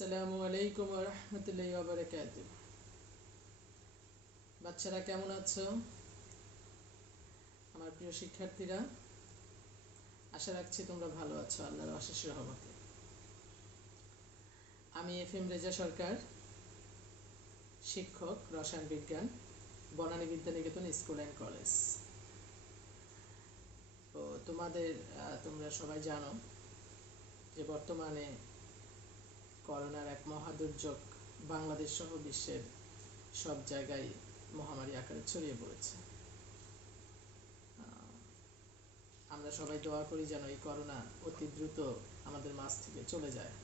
আসসালামু আলাইকুম ওয়া রাহমাতুল্লাহি ওয়া বারাকাতুহু। বাচ্চারা কেমন আছো? আমার প্রিয় শিক্ষার্থীরা, আশা রাখছি তোমরা ভালো আছো আল্লাহর অশেষ রহমতে। আমি FM রেজা সরকার, শিক্ষক রসায়ন বিজ্ঞান, Banani Vidyaniketan school and college. তো তোমরা সবাই জানো যে বর্তমানে করোনার এক মহাদুর্যোগ বাংলাদেশ সহ বিশ্বের সব জায়গায় মহামারী আকারে ছড়িয়ে পড়েছে। আমরা সবাই দোয়া করি যেন এই করোনা অতি দ্রুত আমাদের মাঝ থেকে চলে যায়।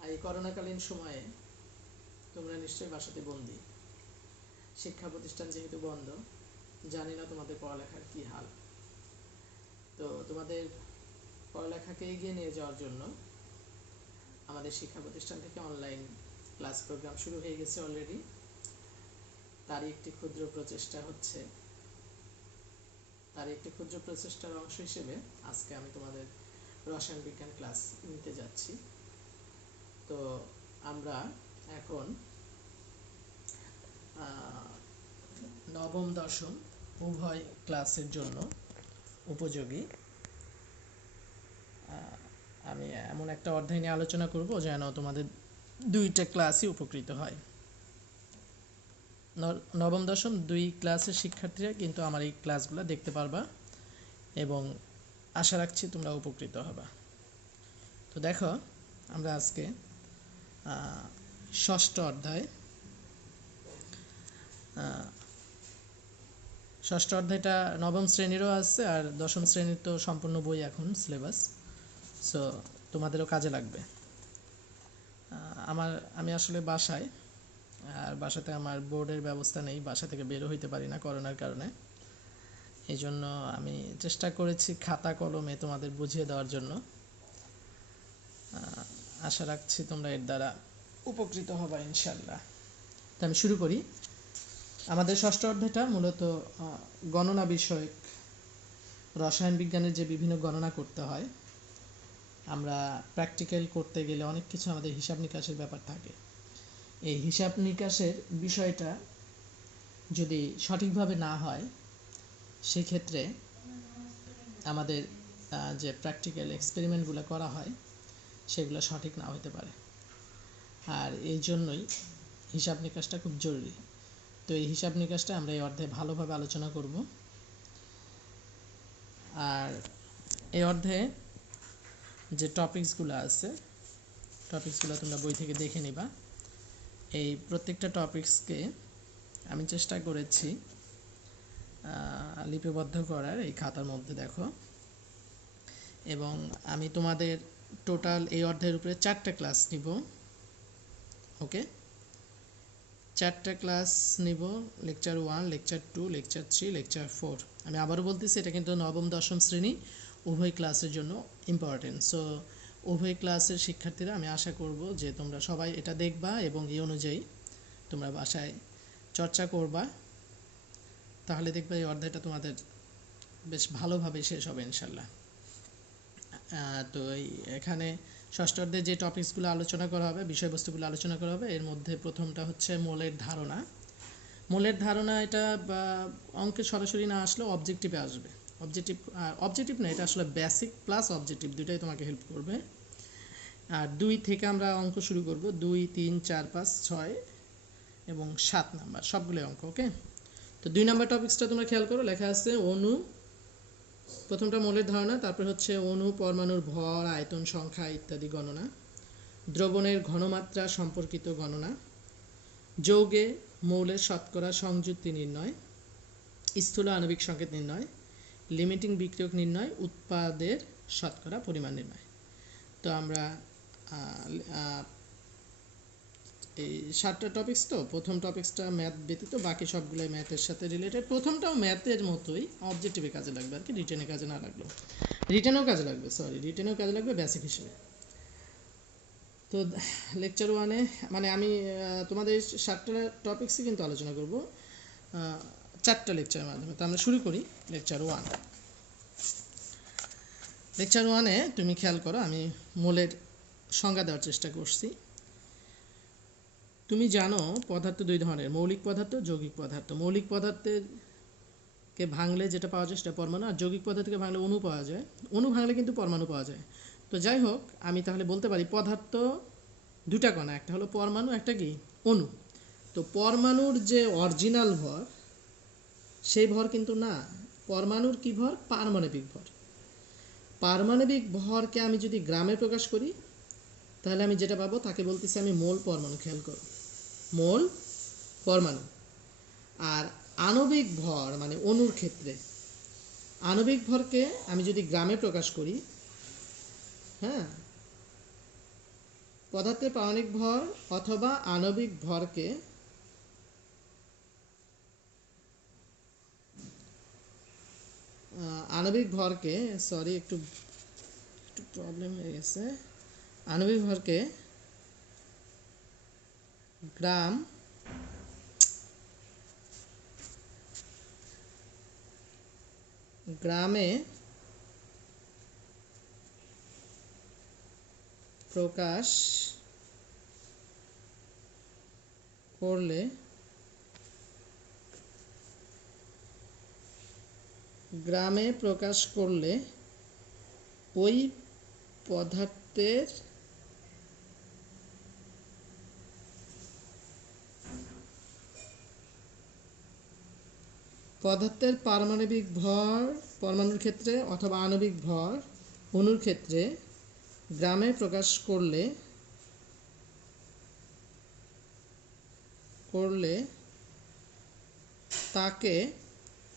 আর এই করোনাকালীন সময়ে তোমরা নিশ্চয়ই বাসাতে বন্দি, শিক্ষা প্রতিষ্ঠান যেহেতু বন্ধ, জানি না তোমাদের পড়ালেখার কি হাল। তো তোমাদের পড়ালেখাকে এগিয়ে নিয়ে যাওয়ার জন্য আমাদের শিক্ষা প্রতিষ্ঠান থেকে অনলাইন ক্লাস প্রোগ্রাম শুরু হয়ে গেছে অলরেডি। তারই একটি ক্ষুদ্র প্রচেষ্টার অংশ হিসেবে আজকে আমি তোমাদের রসায়ন বিজ্ঞান ক্লাস নিতে যাচ্ছি। তো আমরা এখন নবম দশম উভয় ক্লাসের জন্য উপযোগী আমি এমন একটা অধ্যায় নিয়ে আলোচনা করব যেন তোমাদের দুইটা ক্লাসই উপকৃত হয়। নবম দশম দুই ক্লাসের শিক্ষার্থীরা কিন্তু আমার এই ক্লাসগুলো দেখতে পারবা এবং আশা রাখছি তোমরা উপকৃত হবা। তো দেখো, আমরা আজকে ষষ্ঠ অধ্যায়টা নবম শ্রেণীরও আছে, আর দশম শ্রেণীর তো সম্পূর্ণ বই এখন সিলেবাস, সো তোমাদেরও কাজে লাগবে। আমি আসলে বাসায়, আর বাসাতে আমার বোর্ডের ব্যবস্থা নেই, বাসা থেকে বেরো হইতে পারি না করোনার কারণে। এই জন্য আমি চেষ্টা করেছি খাতা কলমে তোমাদের বুঝিয়ে দেওয়ার জন্য। আশা রাখছি তোমরা এর দ্বারা উপকৃত হবা ইনশাল্লাহ। তো আমি শুরু করি। আমাদের ষষ্ঠ অধ্যায়টা মূলত গণনা বিষয়ক, রসায়ন বিজ্ঞানের যে বিভিন্ন গণনা করতে হয়, আমরা প্র্যাকটিক্যাল করতে গেলে অনেক কিছু আমাদের হিসাব নিকাশের ব্যাপার থাকে। এই হিসাব নিকাশের বিষয়টা যদি সঠিকভাবে না হয়, সেক্ষেত্রে আমাদের যে প্র্যাকটিক্যাল এক্সপেরিমেন্টগুলো করা হয় সেগুলো সঠিক না হতে পারে। আর এই জন্যই হিসাব নিকাশটা খুব জরুরি। তো এই হিসাব নিকাশটা আমরা এই অধ্যায়ে ভালোভাবে আলোচনা করব। আর এই অধ্যায়ে যে টপিকসগুলো আছে, টপিকসগুলো তোমরা বই থেকে দেখে নিবা। এই প্রত্যেকটা টপিকসকে আমি চেষ্টা করেছি লিপিবদ্ধ করার এই খাতার মধ্যে, দেখো। এবং আমি তোমাদের টোটাল এই অধ্যায়ের উপরে 4টা ক্লাস নিব। ওকে, 4টা ক্লাস নিব, লেকচার 1, লেকচার 2, লেকচার 3, লেকচার 4। আমি আবারও বলতেছি, এটা কিন্তু নবম দশম শ্রেণী উভয় ক্লাসের জন্য ইম্পর্টেন্ট। সো উভয় ক্লাসের শিক্ষার্থীরা আমি আশা করব যে তোমরা সবাই এটা দেখবা এবং এই অনুযায়ী তোমরা বাসায় চর্চা করবা। তাহলে দেখবে এই অধ্যায়টা তোমাদের বেশ ভালোভাবে শেষ হবে ইনশাল্লাহ। তো এখানে ষষ্ঠ অধ্যায়ে যে টপিকসগুলো আলোচনা করা হবে, বিষয়বস্তুগুলো আলোচনা করা হবে, এর মধ্যে প্রথমটা হচ্ছে মোলের ধারণা। মোলের ধারণা এটা অঙ্কে সরাসরি না আসলেও অবজেক্টিভে আসবে। অবজেক্টিভ না, এটা আসলে বেসিক প্লাস অবজেক্টিভ দুটাই তোমাকে হেল্প করবে। আর 2 থেকে আমরা অঙ্ক শুরু করব, 2, 3, 4, 5, 6 এবং 7 নাম্বার সবগুলোই অঙ্ক। ওকে, তো 2 নাম্বার টপিকসটা তোমরা খেয়াল করো, লেখা আছে অণু। প্রথমটা মোলের ধারণা, তারপরে হচ্ছে অণু, পরমাণুর ভর, আয়তন, সংখ্যা ইত্যাদি গণনা। দ্রবণের ঘনমাত্রা সম্পর্কিত গণনা। যৌগে মৌলের শতকরা সংযুক্তি নির্ণয়। স্থূল আণবিক সংকেত নির্ণয়। লিমিটিং বিক্রিয়ক নির্ণয়। উৎপাদের শতকরা পরিমাণ নির্ণয়। তো আমরা এই 7টা টপিকস, তো প্রথম টপিকসটা ম্যাথ ব্যতীত বাকি সবগুলোই ম্যাথের সাথে রিলেটেড। প্রথমটাও ম্যাথের মতোই, অবজেক্টিভে কাজে লাগবে আর কি, রিটেনে কাজে না লাগলো। রিটেনেও কাজে লাগবে বেসিক হিসেবে। তো লেকচার 1-এ মানে আমি তোমাদের 7টা টপিকসই কিন্তু আলোচনা করব 4টা লেকচারের মাধ্যমে। তো আমরা শুরু করি লেকচার 1। লেকচার 1-এ তুমি খেয়াল করো, আমি মোলের সংজ্ঞা দেওয়ার চেষ্টা করছি। তুমি জানো পদার্থ দুই ধরনের, মৌলিক পদার্থ, যৌগিক পদার্থ। মৌলিক পদার্থের কে ভাঙলে যেটা পাওয়া যায় সেটা পরমাণু, আর যৌগিক পদার্থকে ভাঙলে অণু পাওয়া যায়। অণু ভাঙলে কিন্তু পরমাণু পাওয়া যায়। তো যাই হোক, আমি তাহলে বলতে পারি পদার্থ দুটা কণা, একটা হলো পরমাণু, একটা কি অণু। তো পরমাণুর যে অরিজিনাল ভর সেই ভর কিন্তু না, পরমাণুর কি ভর? পারমাণবিক ভর। পারমাণবিক ভরকে আমি যদি গ্রামে প্রকাশ করি তাহলে আমি যেটা পাবো তাকে বলতেছি আমি মোল পরমাণু। খেয়াল করো, মোল পরমাণু। আর আণবিক ভর মানে অণুর ক্ষেত্রে আণবিক ভরকে আমি যদি গ্রামে প্রকাশ করি, হ্যাঁ, পদার্থের পারমাণবিক ভর অথবা আণবিক ভরকে সরি একটু প্রবলেম হয়ে গেছে, আণবিক ভরকে গ্রামে প্রকাশ করলে ওই পদার্থের পারমাণবিক ভর পরমাণুর ক্ষেত্রে অথবা আণবিক ভর অণুর ক্ষেত্রে গ্রামে প্রকাশ করলে তাকে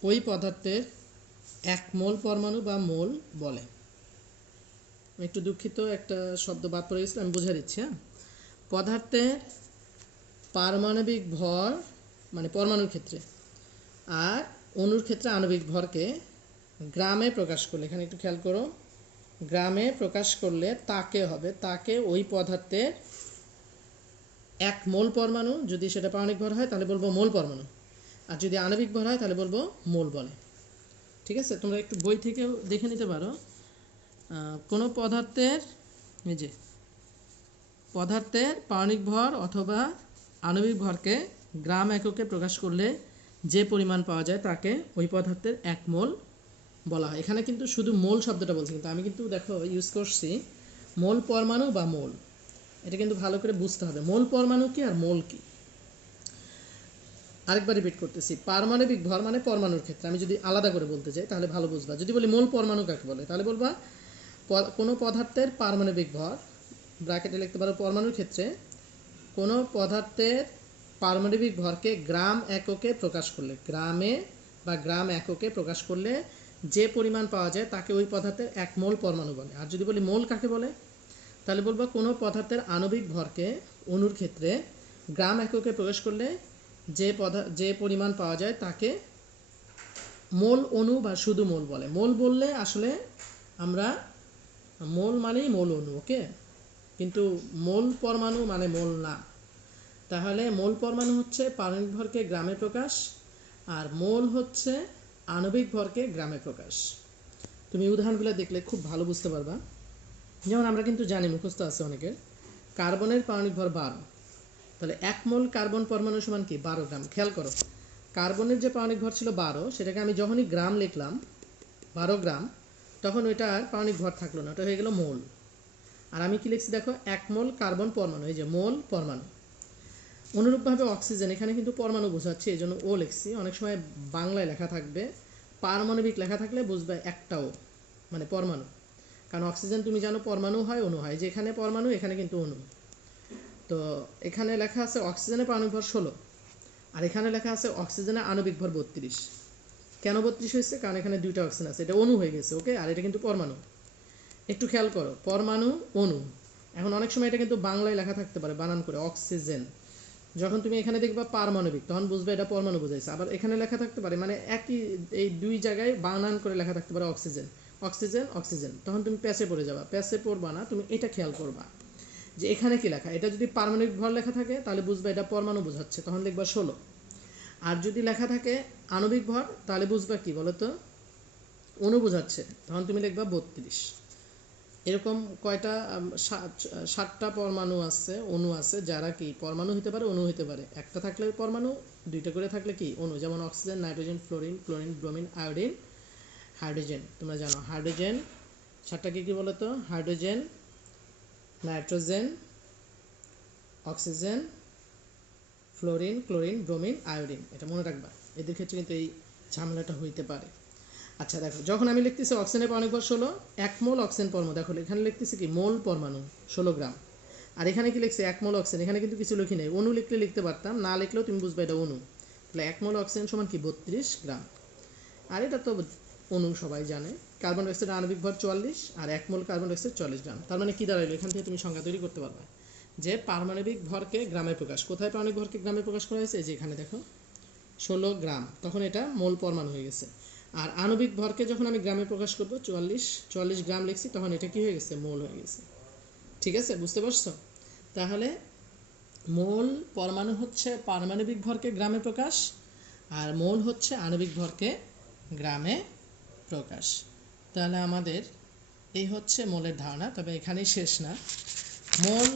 ওই পদার্থের এক মোল পরমাণু বা মোল বলে। একটু দুঃখিত, একটা শব্দ বাদ পড়ে গেছিল, আমি বুঝে দিচ্ছি। হ্যাঁ, পদার্থের পারমাণবিক ভর মানে পরমাণুর ক্ষেত্রে আর অণুর ক্ষেত্রে আণবিক ভরকে গ্রামে প্রকাশ করলে, এখানে একটু খেয়াল করো, গ্রামে প্রকাশ করলে তাকে ওই পদার্থের এক মোল পরমাণু, যদি সেটা পারমাণবিক ভর হয় তাহলে বলবো মোল পরমাণু, আর যদি আণবিক ভর হয় তাহলে বলবো মোল বলে। ঠিক আছে, তোমরা একটু বই থেকে দেখে নিতে পারো। কোনো পদার্থের পারমাণবিক ভর অথবা আণবিক ভরকে গ্রাম এককে প্রকাশ করলে যে পরিমাণ পাওয়া যায় তাকে ওই পদার্থের এক মোল বলা হয়। এখানে কিন্তু শুধু মোল শব্দটা বলছি, কিন্তু আমি কিন্তু দেখো ইউজ করছি মোল পরমাণু বা মোল। এটা কিন্তু ভালো করে বুঝতে হবে মোল পরমাণু কি আর মোল কি। আরেকবার রিপিট করতেছি, পারমাণবিক ভর মানে পরমাণুর ক্ষেত্রে। আমি যদি আলাদা করে বলতে চাই তাহলে ভালো বুঝবা। যদি বলি মোল পরমাণু কাকে বলে, তাহলে বলবা কোনো পদার্থের পারমাণবিক ভর, ব্র্যাকেটে লিখতে পারো পরমাণুর ক্ষেত্রে কোনো পদার্থের পারমাণবিক ভরকে গ্রাম এককে প্রকাশ করলে, গ্রামে বা গ্রাম এককে প্রকাশ করলে যে পরিমাণ পাওয়া যায় তাকে ওই পদার্থের এক মোল পরমাণু বলে। আর যদি বলি মোল কাকে বলে, তাহলে বলবো কোনো পদার্থের আণবিক ভরকে অণুর ক্ষেত্রে গ্রাম এককে প্রকাশ করলে যে পরিমাণ পাওয়া যায় তাকে মোল অণু বা শুধু মোল বলে। মোল বললে আসলে আমরা মোল মানেই মোল অণু, ওকে, কিন্তু মোল পরমাণু মানে মোল না। তাহলে মোল পরমাণু হচ্ছে পারমাণবিক ভরকে গ্রামে প্রকাশ, আর মোল হচ্ছে আণবিক ভরকে গ্রামে প্রকাশ। তুমি উদাহরণগুলো দেখলে খুব ভালো বুঝতে পারবা। যেমন আমরা কিন্তু জানি, মুখস্থ আছে অনেকের, কার্বনের পারমাণবিক ভর 12, তাহলে এক মোল কার্বন পরমাণু সমান কি 12 গ্রাম। খেয়াল করো, কার্বনের যে পারমাণবিক ভর ছিল 12, সেটাকে আমি যখনই গ্রাম লিখলাম 12 গ্রাম, তখন ওইটা আর পারমাণবিক ভর থাকলো না, ওটা হয়ে গেল মোল। আর আমি কি লিখছি দেখো, এক মোল কার্বন পরমাণু, এই যে মোল পরমাণু। অনুরূপভাবে অক্সিজেন, এখানে কিন্তু পরমাণু বোঝাচ্ছি এই জন্য ও লিখছি। অনেক সময় বাংলায় লেখা থাকবে, পারমাণবিক লেখা থাকলে বুঝবে একটাও মানে পরমাণু, কারণ অক্সিজেন তুমি জানো পরমাণু হয় অণু হয়, যেখানে পরমাণু এখানে কিন্তু অণু। তো এখানে লেখা আছে অক্সিজেনের পারমাণবিক ভর 16, আর এখানে লেখা আছে অক্সিজেনের আণবিক ভর 32। কেন 32 হয়েছে? কারণ এখানে দুইটা অক্সিজেন আছে, এটা অণু হয়ে গেছে, ওকে, আর এটা কিন্তু পরমাণু। একটু খেয়াল করো, পরমাণু অণু। এখন অনেক সময় এটা কিন্তু বাংলায় লেখা থাকতে পারে বানান করে অক্সিজেন, যখন তুমি এখানে দেখবা পারমাণবিক তখন বুঝবে এটা পরমাণু বোঝাইছে। আবার এখানে লেখা থাকতে পারে মানে একই, এই দুই জায়গায় বানান করে লেখা থাকতে পারে অক্সিজেন অক্সিজেন অক্সিজেন, তখন তুমি প্যাচে পড়ে যাবা। প্যাচে পড়বা না, তুমি এটা খেয়াল করবা যে এখানে কি লেখা। এটা যদি পারমাণবিক ভর লেখা থাকে তাহলে বুঝবে এটা পরমাণু বোঝাচ্ছে, তখন লিখবা 16। আর যদি লেখা থাকে আণবিক ভর তাহলে বুঝবা কি বলো তো, অণু বোঝাচ্ছে, তখন তুমি লিখবা 32। এরকম কয়টা 7টা পরমাণু আছে, অণু আছে, যারা কি পরমাণু হতে পারে, অণু হতে পারে। একটা থাকলে পরমাণু, দুইটা করে থাকলে কি অণু, যেমন oxygen, nitrogen, fluorine, chlorine, bromine, iodine, hydrogen. তোমরা জানো হাইড্রোজেন 7টা কি কি বলো তো? Hydrogen, nitrogen, oxygen, fluorine, chlorine, bromine, iodine. এটা মনে রাখবা, এদের ক্ষেত্রে কিন্তু এই ঝামেলাটা হইতে পারে। আচ্ছা দেখো, যখন আমি লিখতেছি অক্সিজেনের পারমাণবিক ভর 16, 1 মোল অক্সিজেন পরমাণু, দেখো এখানে লিখতেছি কি মোল পরমাণু 16 গ্রাম, আর এখানে কি লিখছে 1 মোল অক্সিজেন। এখানে কিন্তু কিছু লিখি নেই, অণু লিখলে লিখতে পারতাম, না লিখলেও তুমি বুঝবে এটা অণু। তাহলে 1 মোল অক্সিজেন সমান কি 32 গ্রাম। আর এটা তো অণু সবাই জানে। কার্বন ডাইঅক্সাইডের আণবিক ভর 44, আর 1 মোল কার্বন ডাইঅক্সাইড 40 গ্রাম। তার মানে কি দাঁড়াইলো, এখান থেকে তুমি সংখ্যা তৈরি করতে পারবে যে পারমাণবিক ভরকে গ্রামে প্রকাশ, কোথায় পারমাণবিক ভরকে গ্রামে প্রকাশ করা হয়েছে, যে এখানে দেখো 16 গ্রাম, তখন এটা মোল পরমাণু হয়ে গেছে। আর আণবিক ভরকে যখন আমি গ্রামে প্রকাশ করব 44 গ্রাম লিখছি, তখন এটা কি হয়ে গেছে, মোল হয়ে গেছে। ঠিক আছে, বুঝতে পারছো? তাহলে মোল পরমাণু হচ্ছে পারমাণবিক ভরকে গ্রামে প্রকাশ, আর মোল হচ্ছে আণবিক ভরকে গ্রামে প্রকাশ। তাহলে আমাদের এই হচ্ছে মোলের ধারণা। তবে এখানেই শেষ না। মোল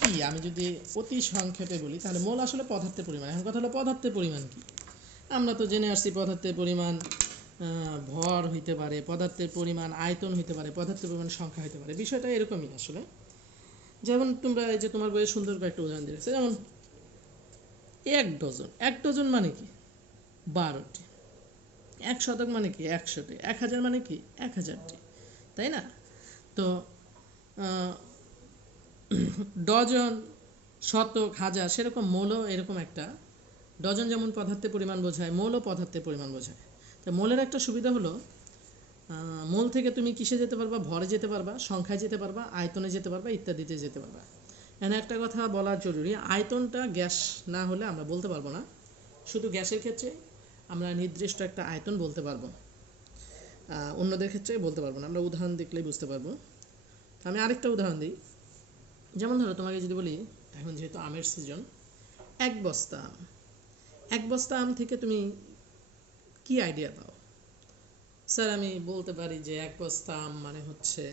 কি আমি যদি অতি সংক্ষেপে বলি, তাহলে মোল আসলে পদার্থের পরিমাণ। এখন কথা হলো পদার্থের পরিমাণ কি? আমরা তো জেনে আসছি পদার্থের পরিমাণ ভর হইতে পারে, পদার্থের পরিমাণ আয়তন হইতে পারে, পদার্থের পরিমাণ সংখ্যা হইতে পারে। বিষয়টা এরকমই আসলে। যেমন তোমরা এই যে তোমার বইয়ে সুন্দর করে একটা উদাহরণ দিয়েছে, যেমন 1 ডজন মানে কি 12টি, 1 শতক মানে কি 100টি, 1000 মানে কি 1000টি, তাই না? তো ডজন, শতক, হাজার, সেরকম মৌলও এরকম একটা। ডজন যেমন পদার্থের পরিমাণ বোঝায়, মৌলও পদার্থের পরিমাণ বোঝায়। তো মৌলের একটা সুবিধা হলো মৌল থেকে তুমি কিসে যেতে পারবা, ভরে যেতে পারবা, সংখ্যায় যেতে পারবা, আয়তনে যেতে পারবা, ইত্যাদিতে যেতে পারবা। এখানে একটা কথা বলা জরুরি, আয়তনটা গ্যাস না হলে আমরা বলতে পারবো না। শুধু গ্যাসের ক্ষেত্রে আমরা নির্দিষ্ট একটা আয়তন বলতে পারবো, অন্যদের ক্ষেত্রে বলতে পারবো না। আমরা উদাহরণ দেখলেই বুঝতে পারবো। আমি আরেকটা উদাহরণ দিই। যেমন ধরো তোমাকে যদি বলি, এখন যেহেতু আমের সিজন, 1 বস্তা আম থেকে তুমি কি আইডিয়া পাও? স্যার আমি বলতে পারি যে 1 বস্তা আম মানে হচ্ছে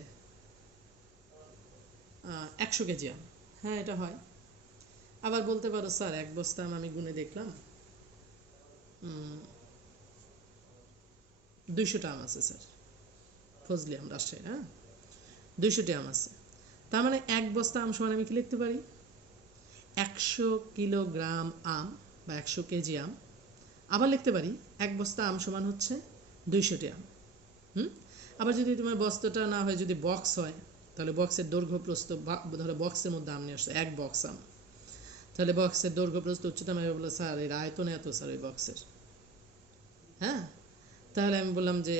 100 কেজি আম। হ্যাঁ, এটা হয়। আবার বলতে পারো স্যার 1 বস্তা আম আমি গুনে দেখলাম 200টা আম আছে স্যার, ফজলি আম, রাজশাহী, হ্যাঁ 200টি আম আছে। তার মানে 1 বস্তা আম সমান আমি কি লিখতে পারি, 100 কিলোগ্রাম আম বা 100 কেজি আম। আবার লিখতে পারি 1 বস্তা আম সমান হচ্ছে 200টি আম। আবার যদি তোমার বস্তাটা না হয়, যদি বক্স হয়, তাহলে বক্সের দৈর্ঘ্য প্রস্থ, ধরো বক্সের মধ্যে আম নিয়ে আসছে 1 বক্স আম, তাহলে বক্সের দৈর্ঘ্য প্রস্থ উচ্চতা আমি বললাম স্যার এর আয়তন এত স্যার ওই বক্সের। হ্যাঁ, তাহলে আমি বললাম যে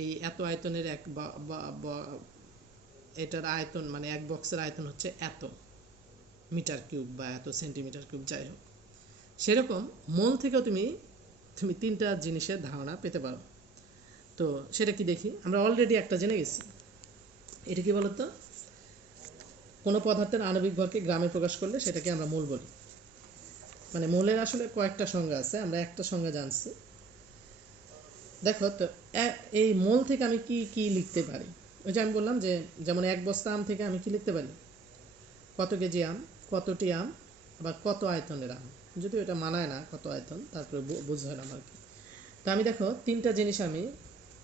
এই এত আয়তনের এটার আয়তন মানে 1 বক্সের আয়তন হচ্ছে এত মিটার কিউব বা এত সেন্টিমিটার কিউব, যাই হোক। সেরকম মোল থেকেও তুমি 3টা জিনিসের ধারণা পেতে পারো। তো সেটা কি দেখি, আমরা অলরেডি একটা জেনে গেছি। এটা কি বলতো, কোনো পদার্থের আণবিক ভরকে গ্রামে প্রকাশ করলে সেটাকে আমরা মোল বলি। মানে মোলের আসলে কয়েকটা সংজ্ঞা আছে, আমরা একটা সংজ্ঞা জানছি। দেখো তো, এই মোল থেকে আমি কি কি লিখতে পারি? ওই যে আমি বললাম যে যেমন 1 বস্তা আম থেকে আমি কি লিখতে পারি, কত কেজি আম, কতটি আম, আবার কত আয়তনের আম। যদিও এটা মানায় না কত আয়তন, তারপরে বুঝতে হয় না আর কি। তো আমি দেখো 3টা জিনিস, আমি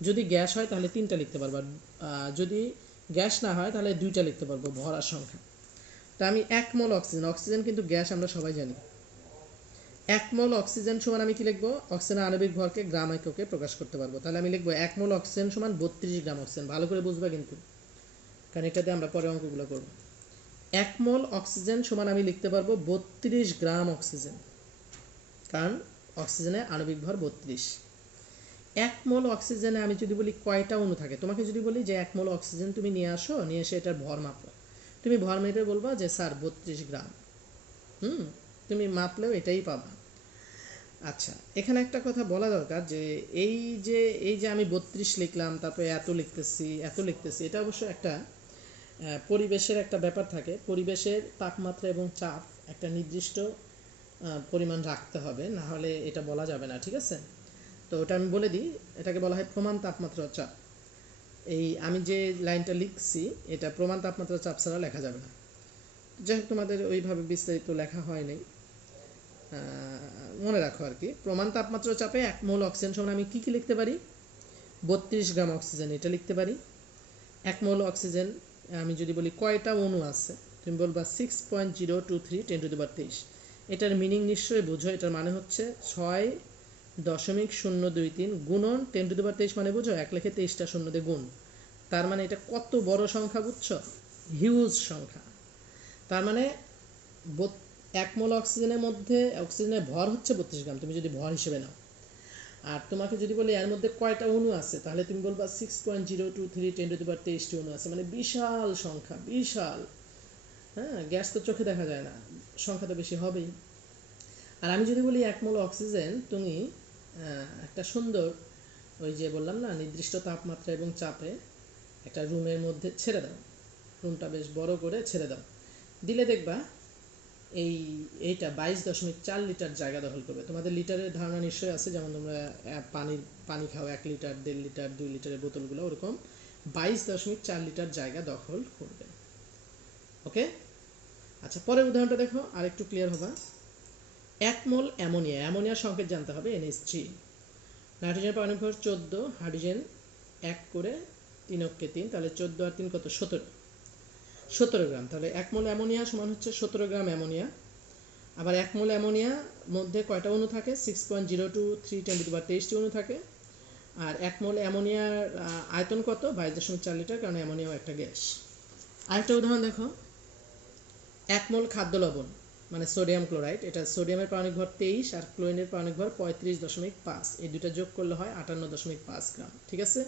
যদি গ্যাস হয় তাহলে 3টা লিখতে পারবো, যদি গ্যাস না হয় তাহলে 2টা লিখতে পারবো, ভরার সংখ্যা। তা আমি 1 মোল অক্সিজেন, অক্সিজেন কিন্তু গ্যাস, আমরা সবাই জানি। 1 মোল অক্সিজেন সমান আমি কি লিখবো, অক্সিজেনের আণবিক ভরকে গ্রাম এককে প্রকাশ করতে পারবো। তাহলে আমি লিখবো 1 মোল অক্সিজেন সমান 32 গ্রাম অক্সিজেন। ভালো করে বুঝবা কিন্তু, কারণ এটাতে আমরা পরে অঙ্কগুলো করবো। 1 মোল অক্সিজেন সমান আমি লিখতে পারবো 32 গ্রাম অক্সিজেন, কারণ অক্সিজেনের আণবিক ভর 32। 1 মোল অক্সিজেনে আমি যদি বলি কয়টা অণু থাকে, তোমাকে যদি বলি যে 1 মোল অক্সিজেন তুমি নিয়ে আসো, নিয়ে এসে এটার ভর মাপো, তুমি ভর মেপে বলবা যে স্যার 32 গ্রাম। তুমি মাপলেও এটাই পাবা। আচ্ছা, এখানে একটা কথা বলা দরকার যে এই যে আমি 32 লিখলাম, তারপরে এত লিখতেছি, এটা অবশ্য একটা পরিবেশের একটা ব্যাপার থাকে। পরিবেশের তাপমাত্রা এবং চাপ একটা নির্দিষ্ট পরিমাণ রাখতে হবে, না হলে এটা বলা যাবে না, ঠিক আছে? তো ওটা আমি বলে দিই, এটাকে বলা হয় প্রমাণ তাপমাত্রা চাপ। এই আমি যে লাইনটা লিখছি এটা প্রমাণ তাপমাত্রা চাপ ছাড়া লেখা যাবে না। যাই হোক, তোমাদের ওইভাবে বিস্তারিত লেখা হয়নি, মনে রাখো আর কি। প্রমাণ তাপমাত্রা চাপে 1 মোল অক্সিজেন সমান আমি কি কি লিখতে পারি, 32 গ্রাম অক্সিজেন, এটা লিখতে পারি। 1 মোল অক্সিজেন আমি যদি বলি কয়টা অণু আছে, তুমি বলবা 6.023 10⁻23। এটার মিনিং নিশ্চয়ই বুঝো, এটার মানে হচ্ছে 6.023 গুণন 10⁻23, মানে বুঝো 1 লিখে 23টা শূন্য দিয়ে গুণ। তার মানে এটা কত বড় সংখ্যা বুঝছো, হিউজ সংখ্যা। তার মানে 1 মোল অক্সিজেনের মধ্যে অক্সিজেনের ভর হচ্ছে 32 গ্রাম, তুমি যদি ভর হিসেবে নাও। আর তোমাকে যদি বলি এর মধ্যে কয়টা অণু আছে, তাহলে তুমি বলবা 6.023 10⁻23টি অণু আছে, মানে বিশাল সংখ্যা, বিশাল। হ্যাঁ, গ্যাস তো চোখে দেখা যায় না, সংখ্যা তো বেশি হবেই। আর আমি যদি বলি 1 মোল অক্সিজেন তুমি একটা সুন্দর, ওই যে বললাম না, নির্দিষ্ট তাপমাত্রা এবং চাপে একটা রুমের মধ্যে ছেড়ে দাও, রুমটা বেশ বড় করে ছেড়ে দাও, দিলে দেখবা এইটা 22.4 লিটার জায়গা দখল করবে। তোমাদের লিটারের ধারণা নিশ্চয়ই আছে, যেমন তোমরা পানি খাও 1 লিটার 1.5 লিটার 2 লিটারের বোতলগুলো, ওরকম 22.4 লিটার জায়গা দখল করবে। ওকে, আচ্ছা পরের উদাহরণটা দেখো, আর একটু ক্লিয়ার হবে। 1 মোল অ্যামোনিয়া, অ্যামোনিয়ার সংকেত জানতে হবে NH3। নাইট্রোজেনের পারমাণবিক ভর 14, হাইড্রোজেন 1 করে 3 অক্ষে 3, তাহলে 14 আর 3 কত, 17 গ্রাম। তাহলে 1 মোল অ্যামোনিয়া সমান হচ্ছে 17 গ্রাম অ্যামোনিয়া। আবার 1 মোল অ্যামোনিয়া মধ্যে কয়টা অণু থাকে, 6.023 10⁻23টি অণু থাকে। আর 1 মোল অ্যামোনিয়ার আয়তন কত, 22.4 লিটার, কারণ অ্যামোনিয়াও একটা গ্যাস। আরেকটা উদাহরণ দেখো, 1 মোল খাদ্য লবণ মানে সোডিয়াম ক্লোরাইড, এটা সোডিয়ামের পারমাণবিক ভর 23 আর ক্লোরিনের পারমাণবিক ভর 35.5, এই দুটো যোগ করলে হয় 58.5 গ্রাম। ঠিক আছে,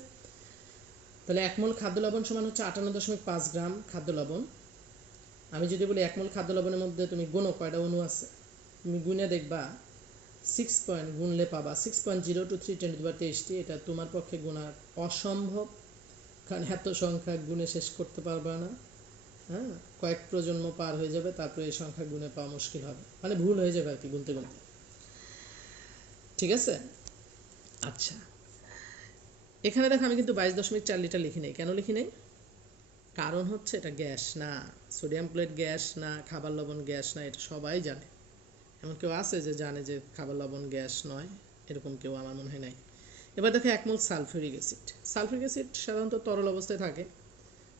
তাহলে 1 মোল খাদ্য লবণ সমান হচ্ছে 58.5 গ্রাম খাদ্য লবণ। আমি যদি বলি 1 মোল খাদ্য লবণের মধ্যে তুমি গুণো কয়টা অণু আছে, তুমি গুণে দেখবা 6 গুণলে পাবা 6.023 10⁻23টি। এটা তোমার পক্ষে গোনা অসম্ভব, কারণ এত সংখ্যা গুণে শেষ করতে পারবা না। হ্যাঁ, কয়েক প্রজন্ম পার হয়ে যাবে, তারপরে এই সংখ্যা গুণে পাওয়া মুশকিল হবে, মানে ভুল হয়ে যাবে আর কি গুনতে গুনতে। ঠিক আছে, আচ্ছা এখানে দেখো আমি কিন্তু 22.4 লিটার লিখি নাই। কেন লিখি নাই, কারণ হচ্ছে এটা গ্যাস না, সোডিয়াম ক্লোরাইড গ্যাস না, খাবার লবণ গ্যাস না, এটা সবাই জানে। এমন কেউ আছে যে জানে যে খাবার লবণ গ্যাস নয়, এরকম কেউ আমার মনে হয় নাই। এবার দেখো 1 মোল সালফিউরিক অ্যাসিড, সালফিউরিক অ্যাসিড সাধারণত তরল অবস্থায় থাকে,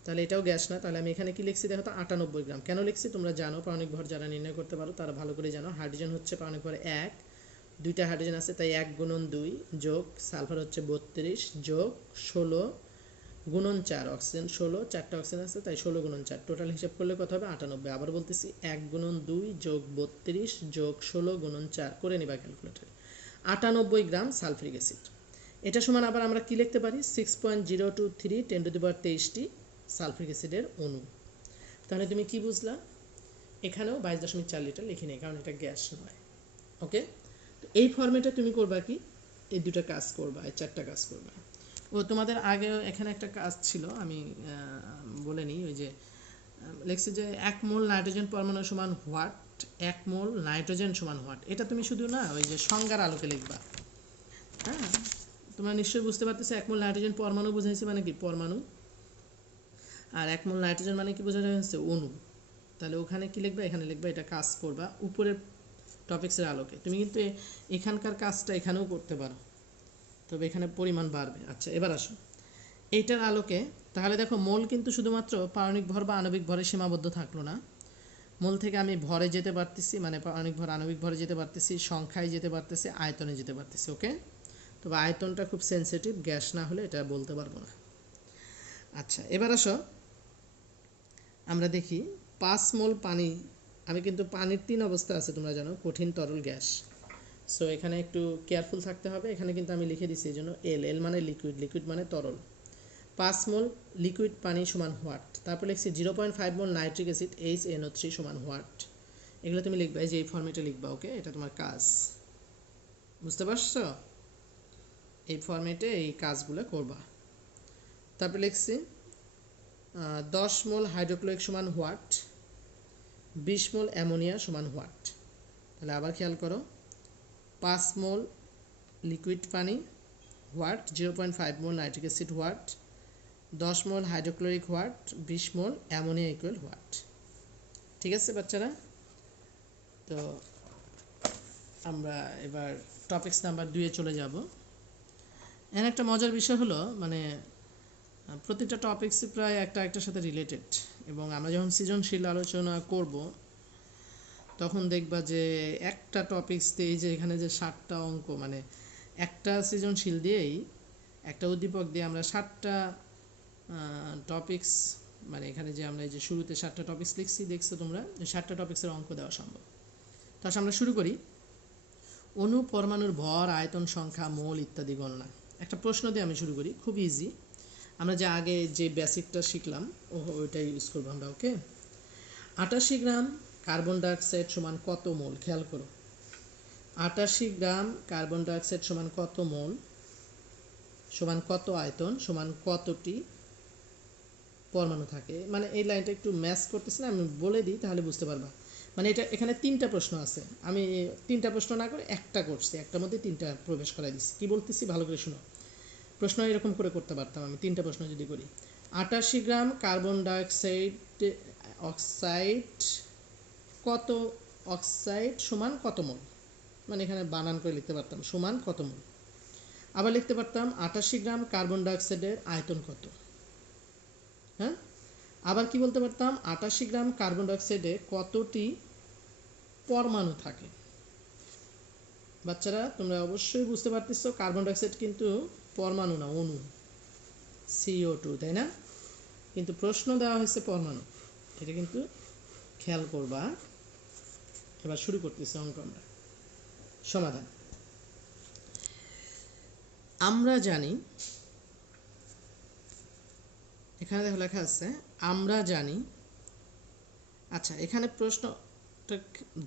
তাহলে এটাও গ্যাস না। তাহলে আমি এখানে কি লিখছি দেখো তো, 98 গ্রাম। কেন লিখছি তোমরা জানো, পারমাণবিক ভর যারা নির্ণয় করতে পারো তারা ভালো করে জানো। হাইড্রোজেন হচ্ছে পারমাণবিক ভর 1, দুইটা হাইড্রোজেন আছে, তাই 1 গুণন 2 যোগ সালফার হচ্ছে 32 যোগ 16 গুণন 4, অক্সিজেন 16, 4টা অক্সিজেন আছে, তাই 16 গুণন 4, টোটাল হিসাব করলে কত হবে, 98। আবার বলতেছি 1 গুণন 2 যোগ 32 যোগ 16 গুণন 4, করে নিবা ক্যালকুলেটরে, 98 গ্রাম সালফিউরিক অ্যাসিড। এটা সমান আবার আমরা কি লিখতে পারি, 6.023 10⁻23টি সালফিউরিক অ্যাসিডের অণু। তাহলে তুমি কি বুঝলা, এখানেও 22.4 লিটার লিখি নেই, কারণ এটা গ্যাস নয়। ওকে, তো এই ফরম্যাটে তুমি করবা কি, এই দুটো কাজ করবা, এই 4টা কাজ করবা। ও তোমাদের আগে এখানে একটা কাজ ছিল, আমি বলে নিই। ওই যে লিখছি যে 1 মোল নাইট্রোজেন পরমাণু সমান হোয়াট, 1 মোল নাইট্রোজেন সমান হোয়াট। এটা তুমি শুধু না ওই যে সংজ্ঞার আলোকে লিখবা। হ্যাঁ, তোমরা নিশ্চয়ই বুঝতে পারতেছো 1 মোল নাইট্রোজেন পরমাণু বুঝাইছে মানে কি, পরমাণু। আর 1 মোল নাইট্রোজেন মানে কি বোঝানো হচ্ছে, অণু। তাহলে ওখানে কি লিখবা, এখানে লিখবা, এটা কাজ করবা উপরের টপিক্সের আলোকে। তুমি কিন্তু এখানকার কাজটা এখানেও করতে পারো, তবে এখানে পরিমাণ বাড়বে। আচ্ছা এবার আসো এইটার আলোকে। তাহলে দেখো মোল কিন্তু শুধুমাত্র পারমাণবিক ভর বা আণবিক ভরে সীমাবদ্ধ থাকলো না, মোল থেকে আমি ভরে যেতে পারতেছি, মানে পারমাণবিক ভর আণবিক ভরে যেতে পারতেছি, সংখ্যায় যেতে পারতেছি, আয়তনে যেতে পারতেছি। ওকে, তবে আয়তনটা খুব সেন্সিটিভ, গ্যাস না হলে এটা বলতে পারবো না। আচ্ছা এবার আসো আমরা দেখি 5 মোল পানি, আমি কিন্তু পানির 3 অবস্থা আছে তোমরা জানো, কঠিন, তরল, গ্যাস। সো এখানে একটু কেয়ারফুল থাকতে হবে। এখানে কিন্তু আমি লিখে দিচ্ছি এই জন্য এল মানে লিকুইড, লিকুইড মানে তরল। 5 মোল লিকুইড পানি সমান হোয়াট, তারপর লিখছি 0.5 মোল নাইট্রিক অ্যাসিড HNO3 সমান হোয়াট। এগুলো তুমি লিখবা, এই যে এই ফরম্যাটে লিখবা। ওকে, এটা তোমার কাজ, বুঝতে পারছো, এই ফরম্যাটে এই কাজগুলো করবা। তারপর লিখছি 10 মোল হাইড্রোক্লোরিক সমান হোয়াট, 20 মোল অ্যামোনিয়া সমান হোয়াট। তাহলে আবার খেয়াল করো, 5 মোল লিকুইড পানি what, 0.5 mole nitric acid what, 10 mole hydrochloric what, 20 mole ammonia equal what. ঠিক আছে বাচ্চারা? তো আমরা এবার টপিকস নাম্বার 2 এ চলে যাব। এখানে একটা মজার বিষয় হলো মানে প্রতিটা টপিকসই প্রায় একটা একটার সাথে রিলেটেড, এবং আমরা যখন সৃজনশীল আলোচনা করব তখন দেখবা যে একটা টপিকস দিয়ে এই যে এখানে যে 7টা অঙ্ক, মানে একটা সৃজনশীল দিয়েই একটা উদ্দীপক দিয়ে আমরা 7টা টপিকস, মানে এখানে যে আমরা এই যে শুরুতে 7টা টপিকস লিখছি দেখছো তোমরা, এই 7টা টপিক্সের অঙ্ক দেওয়া সম্ভব। তো আসলে আমরা শুরু করি। অণু পরমাণুর ভর, আয়তন, সংখ্যা, মোল ইত্যাদি গণনা। একটা প্রশ্ন দিয়ে আমি শুরু করি, খুব ইজি। আমরা যে আগে যে বেসিকটা শিখলাম ওইটাই ইউজ করবো আমরা। ওকে, 88 গ্রাম কার্বন ডাইঅক্সাইড সমান কত মোল? খেয়াল করো, 88 গ্রাম কার্বন ডাইঅক্সাইড সমান কত মোল, সমান কত আয়তন, সমান কতটি পরমাণু থাকে। মানে এই লাইনটা একটু ম্যাচ করতেছে না, আমি বলে দিই তাহলে বুঝতে পারবা। মানে এটা এখানে 3টা প্রশ্ন আছে, আমি 3টা প্রশ্ন না করে একটা করছি, একটার মধ্যে 3টা প্রবেশ করাই দিচ্ছি। কী বলতেছি ভালো করে শোনো। প্রশ্ন এরকম করে করতে পারতাম আমি, 3টা প্রশ্ন যদি করি। 88 গ্রাম কার্বন ডাইঅক্সাইড অক্সাইড কত, অক্সাইড সমান কত মোল, মানে এখানে বানান করে লিখতে পারতাম সমান কত মোল। আবার লিখতে পারতাম 88 গ্রাম কার্বন ডাইঅক্সাইডের আয়তন কত। হ্যাঁ, আবার কি বলতে পারতাম, 88 গ্রাম কার্বন ডাইঅক্সাইডে কতটি পরমাণু থাকে। বাচ্চারা তোমরা অবশ্যই বুঝতে পারতেছো কার্বন ডাইঅক্সাইড কিন্তু পরমাণু না, অণু, CO2, তাই না? কিন্তু প্রশ্ন দেওয়া হয়েছে পরমাণু, এটা কিন্তু খেয়াল করবা। এবার শুরু করতেছি অঙ্ক আমরা। সমাধান। আমরা জানি, এখানে দেখো লেখা আছে আমরা জানি। আচ্ছা, এখানে প্রশ্নটা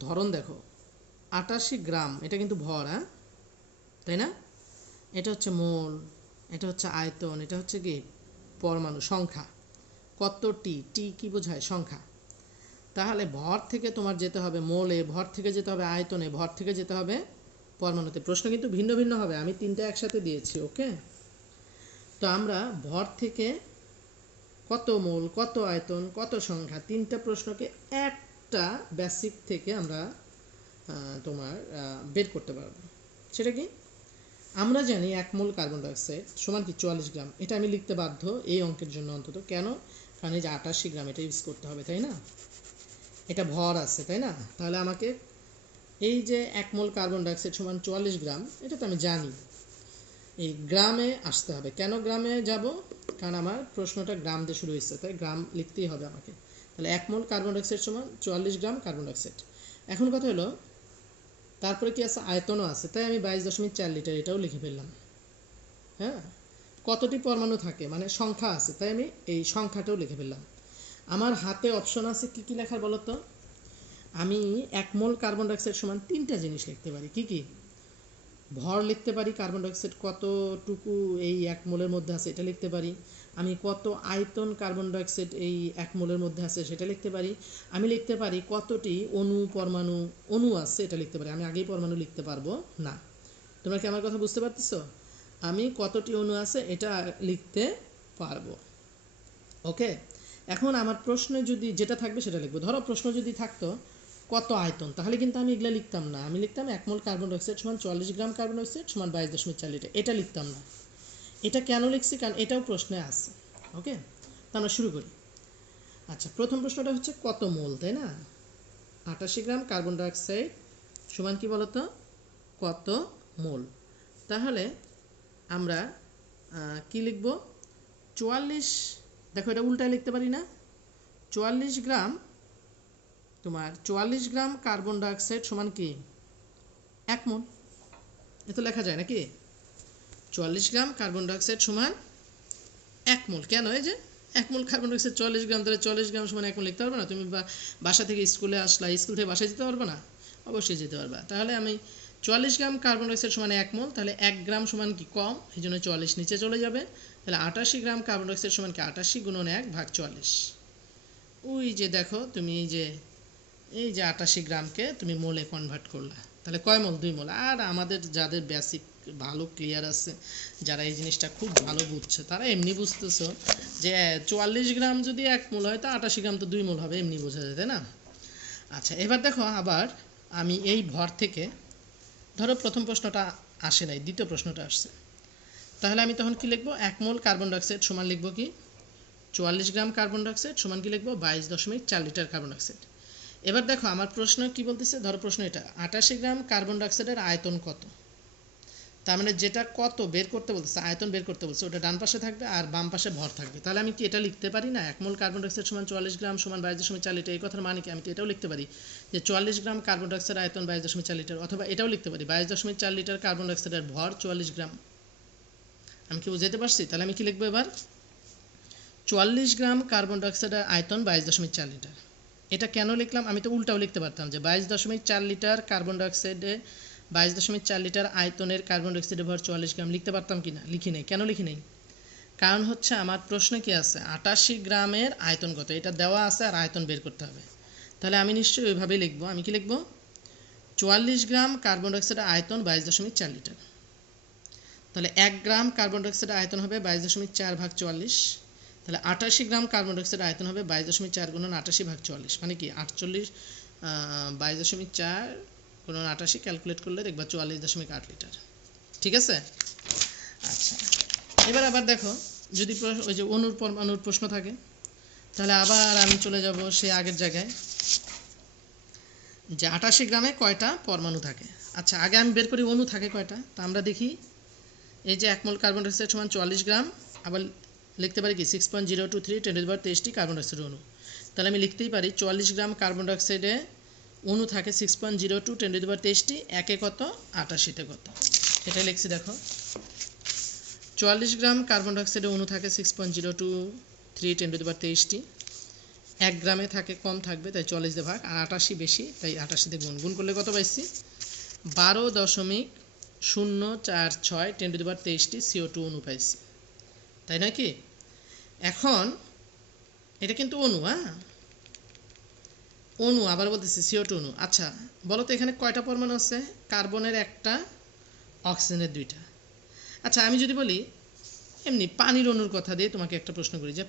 ধরন দেখো, 88 গ্রাম এটা কিন্তু ভর, হ্যাঁ তাই না? এটা হচ্ছে মোল, এটা হচ্ছে আয়তন, এটা হচ্ছে কি পরমাণু সংখ্যা। কতটি, টি কি বোঝায়? সংখ্যা। তাহলে ভর থেকে তোমার যেতে হবে মোলে, ভর থেকে যেতে হবে আয়তনে, ভর থেকে যেতে হবে পরমাণুতে। প্রশ্ন কিন্তু ভিন্ন ভিন্ন হবে, আমি 3টা একসাথে দিয়েছি। ওকে, তো আমরা ভর থেকে কত মোল, কত আয়তন, কত সংখ্যা, 3টা প্রশ্নকে একটা বেসিক থেকে আমরা তোমার বের করতে পারবো। সেটা কি? আমরা জানি 1 মোল কার্বন ডাইঅক্সাইড সমান কি 44 গ্রাম। এটা আমি লিখতে বাধ্য এই অঙ্কের জন্য অন্তত। কেন? কারণ এই যে 88 গ্রাম এটা ইউজ করতে হবে, তাই না? এটা ভর আছে, তাই না? তাহলে আমাকে এই যে 1 মোল কার্বন ডাইঅক্সাইড সমান 44 গ্রাম, এটা তো আমি জানি, এই গ্রামে আসতে হবে। কেন গ্রামে যাব? কারণ আমার প্রশ্নটা গ্রাম দিয়ে শুরু হয়েছে, তাই গ্রাম লিখতেই হবে আমাকে। তাহলে 1 মোল কার্বন ডাইঅক্সাইড সমান 44 গ্রাম কার্বন ডাইঅক্সাইড। এখন কথা হলো তারপরে কি আছে? আয়তনও আছে, তাই আমি 22.4 লিটার এটাও লিখে ফেললাম। হ্যাঁ, কতটি পরমাণু থাকে মানে সংখ্যা আছে, তাই আমি এই সংখ্যাটাও লিখে ফেললাম। আমার হাতে অপশন আছে কি কি লেখার বলো তো? আমি 1 মোল কার্বন ডাইঅক্সাইড সমান 3টা জিনিস লিখতে পারি। কি কি? ভর লিখতে পারি, কার্বন ডাইঅক্সাইড কতটুকু এই 1 মোলের মধ্যে আছে এটা লিখতে পারি। আমি কত আয়তন কার্বন ডাইঅক্সাইড এই 1 মোলের মধ্যে আছে সেটা লিখতে পারি। আমি লিখতে পারি কতটি অণু আছে এটা লিখতে পারি। আমি আগেই পরমাণু লিখতে পারবো না। তোমরা কি আমার কথা বুঝতে পারতেছো? আমি কতটি অণু আছে এটা লিখতে পারবো। ওকে, এখন আমার প্রশ্নে যদি যেটা থাকবে সেটা লিখবো। ধরো প্রশ্ন যদি থাকতো কত আয়তন, তাহলে কিন্তু আমি এগুলো লিখতাম না। আমি লিখতাম 1 মোল কার্বন ডাইঅক্সাইড সমান 44 গ্রাম কার্বন ডাইঅক্সাইড সমান 22.4 লিটার, এটা লিখতাম না। এটা কেন লিখছি? কারণ এটাও প্রশ্নে আছে। ওকে, তো আমরা শুরু করি। আচ্ছা, প্রথম প্রশ্নটা হচ্ছে কত মোল, তাই না? 88 গ্রাম কার্বন ডাইঅক্সাইড সমান কি বলতো? কত মোল। তাহলে আমরা কি লিখব? 44, দেখো এটা উল্টায় লিখতে পারি না? 44 গ্রাম, তোমার 44 গ্রাম কার্বন ডাইঅক্সাইড সমান কি 1 মোল। এ তো লেখা যায় নাকি? 44 গ্রাম কার্বন ডাইঅক্সাইড সমান 1 মোল। কেন? এই যে 1 মোল কার্বন ডাইঅক্সাইড 44 গ্রাম, তাহলে 44 গ্রাম সমান 1 মোল লিখতে পারবে না? তুমি বাসা থেকে স্কুলে আসলা, স্কুল থেকে বাসায় যেতে পারবে না? অবশ্যই যেতে পারবা। তাহলে আমি 44 গ্রাম কার্বন ডাইঅক্সাইড সমান 1 মোল, তাহলে 1 গ্রাম সমান কি কম, এই জন্য 44 নিচে চলে যাবে। তাহলে 88 গ্রাম কার্বন ডাইঅক্সাইড সমান কি 88 গুণন 1 ভাগ 44। ওই যে দেখো তুমি এই যে 88 গ্রামকে তুমি মোলে কনভার্ট করলা, তাহলে কয় মোল? 2 মোল। আর আমাদের যাদের বেসিক ভালো ক্লিয়ার আছে, যারা এই জিনিসটা খুব ভালো বুঝছে তারা এমনি বুঝতেছো যে 44 গ্রাম যদি 1 মোল হয় তা 88 গ্রাম তো 2 মোল হবে, এমনি বোঝা যায়, তাই না? আচ্ছা, এবার দেখো আবার আমি এই ভর থেকে, ধরো প্রথম প্রশ্নটা আসে নাই, দ্বিতীয় প্রশ্নটা আসছে, তাহলে আমি তখন কি লিখবো? 1 মোল কার্বন ডাইঅক্সাইড সমান লিখবো কি 44 গ্রাম কার্বন ডাইঅক্সাইড সমান কি লিখবো 22.4 লিটার কার্বন ডাইঅক্সাইড। এবার দেখো আমার প্রশ্ন কি বলতেছে, ধরো প্রশ্ন এটা 88 গ্রাম কার্বন ডাইঅক্সাইডের আয়তন কত, তার মানে যেটা কত বের করতে বলতেছে, আয়তন বের করতে বলছে, ওটা ডান পাশে থাকবে আর বাম পাশে ভর থাকবে। তাহলে আমি কি এটা লিখতে পারি না 1 মোল কার্বন ডাইঅক্সাইড সমান 44 গ্রাম সমান 22.4 লিটার? এই কথার মানে কি আমি তো এটাও লিখতে পারি যে 44 গ্রাম কার্বন ডাইঅক্সাইড আয়তন 22.4 লিটার, অথবা এটাও লিখতে পারি 22.4 লিটার কার্বন ডাইঅক্সাইডের ভর 44 গ্রাম। আমি কি বুঝাইতে পারছি? তাহলে আমি কি লিখবো এবার 44 গ্রাম কার্বন ডাইঅক্সাইডের আয়তন 22.4 লিটার। এটা কেন লিখলাম? আমি তো উল্টাও লিখতে পারতাম যে 22.4 লিটার কার্বন ডাইঅক্সাইডে 22.4 লিটার আয়তনের কার্বন ডাইঅক্সাইডের ভর 44 গ্রাম লিখতে পারতাম কি না? লিখি নাই। কেন লিখি নাই? কারণ হচ্ছে আমার প্রশ্নে কি আছে 88 গ্রামের আয়তন কত, এটা দেওয়া আছে আর আয়তন বের করতে হবে। তাহলে আমি নিশ্চয়ই ওইভাবেই লিখবো। আমি কি লিখবো 44 গ্রাম কার্বন ডাইঅক্সাইডের আয়তন 22.4 লিটার। তাহলে 1 গ্রাম কার্বন ডাইঅক্সাইডের আয়তন হবে 22.4 ভাগ 44, তাহলে 88 গ্রাম কার্বন ডাইঅক্সাইডের আয়তন হবে 22.4 গুণন 88 ভাগ 44, মানে কি 22.4 গুণন 88 ক্যালকুলেট করলে দেখবা 44.8 লিটার। ঠিক আছে? আচ্ছা, এবার আবার দেখো যদি ওই যে অণুর পরমাণুর প্রশ্ন থাকে, তাহলে আবার আমি চলে যাব সেই আগের জায়গায় যে 88 গ্রামে কয়টা পরমাণু থাকে। আচ্ছা, আগে আমি বের করি অণু থাকে কয়টা। তা আমরা দেখি এই যে 1 মোল কার্বন ডাইঅক্সাইড সমান 44 গ্রাম, আবার লিখতে পারি কি 6.023 10^23 কার্বন ডাইঅক্সাইড অণু। তাহলে আমি লিখতেই পারি 44 গ্রাম কার্বন ডাইঅক্সাইডে অণু থাকে 6.02 10^23, একে কত 88তে কত, এটা লিখছি দেখো 44 গ্রাম কার্বন ডাইঅক্সাইডে অণু থাকে 6.023 10^23, 1 গ্রামে থাকে কম থাকবে তাই 40 দিয়ে ভাগ, আর 88 বেশি তাই 88 দিয়ে গুণ করলে কত পাইছি 12.046 10^23 CO2 অণু পাইছি, তাই নাকি? এখন এটা কিন্তু অণু, হ্যাঁ অণু, আবার বলতেছি CO2 অণু। আচ্ছা বলো তো এখানে কয়টা পরমাণু আছে? কার্বনের একটা, অক্সিজেনের দুইটা। আচ্ছা আমি যদি বলি এমনি পানির অণুর কথা দিয়ে তোমাকে একটা প্রশ্ন করি যে